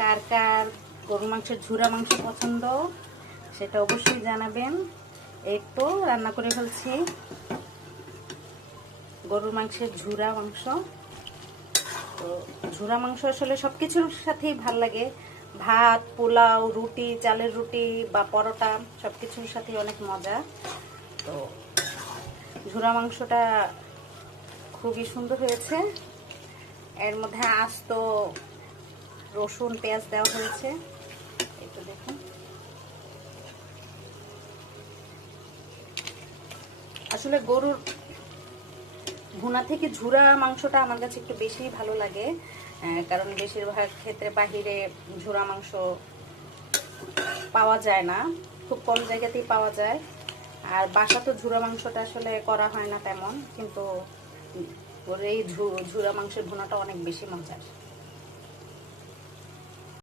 কার কার গরুর মাংসের ঝুরা মাংস পছন্দ সেটা অবশ্যই জানাবেন। এই তো রান্না করে ফেলছি গরুর মাংসের ঝুরা মাংস। তো ঝুরা মাংস আসলে সব কিছুর সাথেই ভাল লাগে, ভাত, পোলাও, রুটি, চালের রুটি বা পরোটা সব কিছুর সাথেই অনেক মজা। তো ঝুরা মাংসটা খুবই সুন্দর হয়েছে। এর মধ্যে আস্ত রসুন পেঁয়াজ দেওয়া হয়েছে, একটু দেখুন। আসলে গরুর ভুনা থেকে ঝুরা মাংসটা আমার কাছে একটু বেশি ভালো লাগে, কারণ বেশিরভাগ ক্ষেত্রে বাহিরে ঝুরা মাংস পাওয়া যায় না, খুব কম জায়গাতেই পাওয়া যায়। আর বাসা তো ঝুরা মাংসটা আসলে করা হয় না তেমন, কিন্তু এই ঝুরা মাংসের ভুনাটা অনেক বেশি মজার।